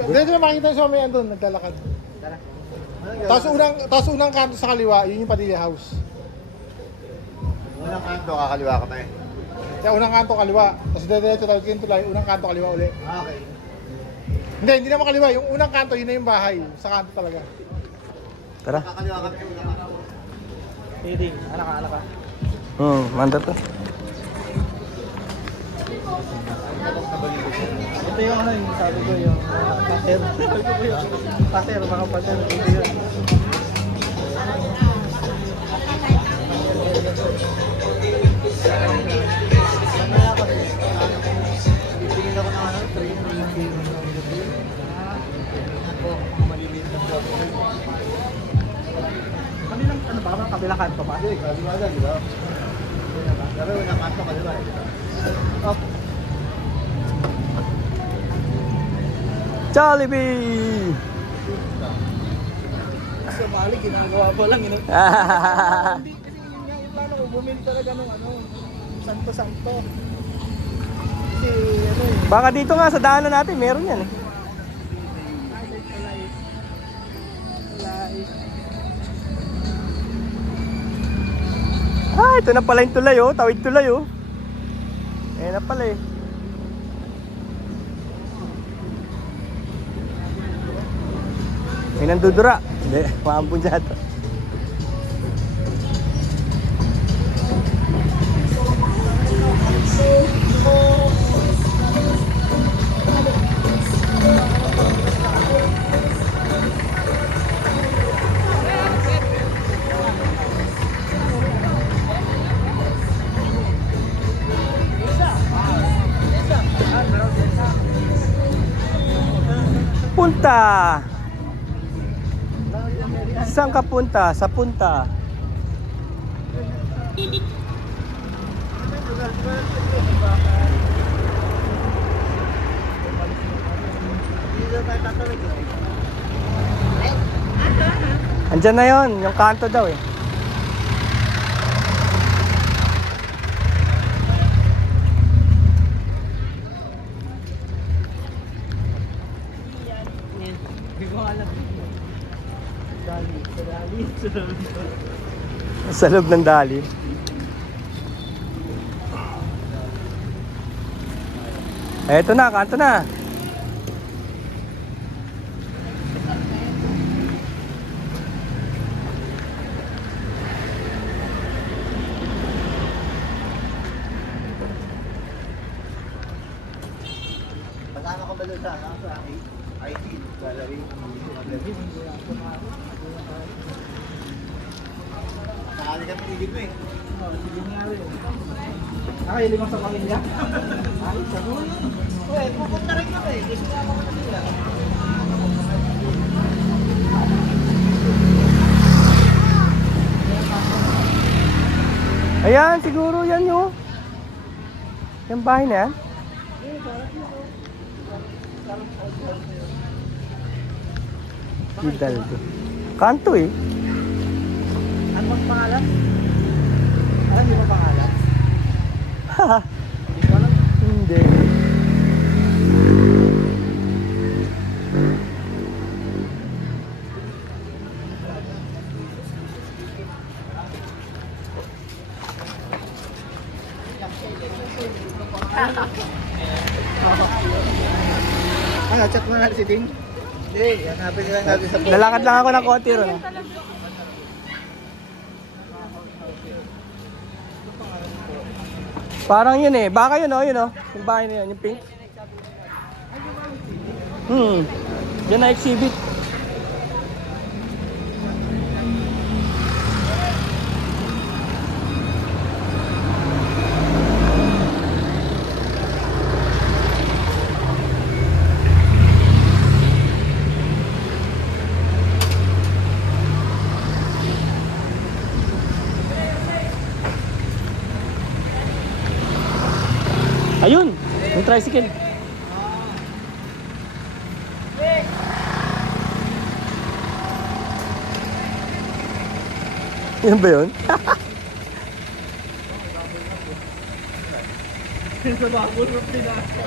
Dito na makikita sa may andun, naglalakad. Tapos unang kanto sa kaliwa, yun yung Padilla House. Unang kanto, kakaliwa ka pa eh. Kaya unang kanto kaliwa, tapos diretso tayo yung tulay, unang kanto kaliwa uli. Okay. Hindi naman kaliwa, yung unang kanto, yun na yung bahay, sa kanto talaga. Tara. Kakaliwa ka pa yung unang kanto. Hindi, anak ka. Manda to. Ito yung ano, yung sabi ko, yung paser. Sabi ko yung paser, mga paser, ito yun. Bibigyan ako ng ano, 3 Kabilang, ano ba, kabilang kanto pa? Hindi, kaliwa lang, di ba? Sabi, unang kanto, kaliwa eh. Oh, Jollibee! sa bali, ginagawa ko lang, Hindi, kasi yun nga yung plano ko, bumili talaga nung ano, santo-santo. Kasi, ano eh, Baka dito nga sa daanan natin, meron yan eh. Ah, ito na pala yung tulay oh, tawid tulay oh. Ayan na pala eh. May nandudura. Hindi, maampun siya ito. Punta! Saan ka punta? Sa punta. Andyan na yon, yung kanto daw eh. hindi ko alam. Dali. Sa loob ng dali. Eto na, kanto na. Pagkano ko ba doon sa IT, gallery, sakali kami ligid mo eh. Sige nga rin. Nakailing mo sa pamilya? Ay, sabi mo yun. Uy, pupunta rin kami. Gusto nga ako kanila. Ayan, siguro yan yun. Yung bahay na yan. Hidalgo. Kanto eh. Ano bang pangalan? Alam niyo ba pangalan? Haha. Hindi ko alam. Hindi. Ano, chat mo na si Ding? Hindi, hanapin lang natin sa Lalakad lang ako ng konti ron. Parang yun eh. Baka yun oh, yun oh. Yung bahay na yun, yung pink. Yan na exhibit. Ayun, yung tricycle. Yan ba yun? Sa bago ng pinasa.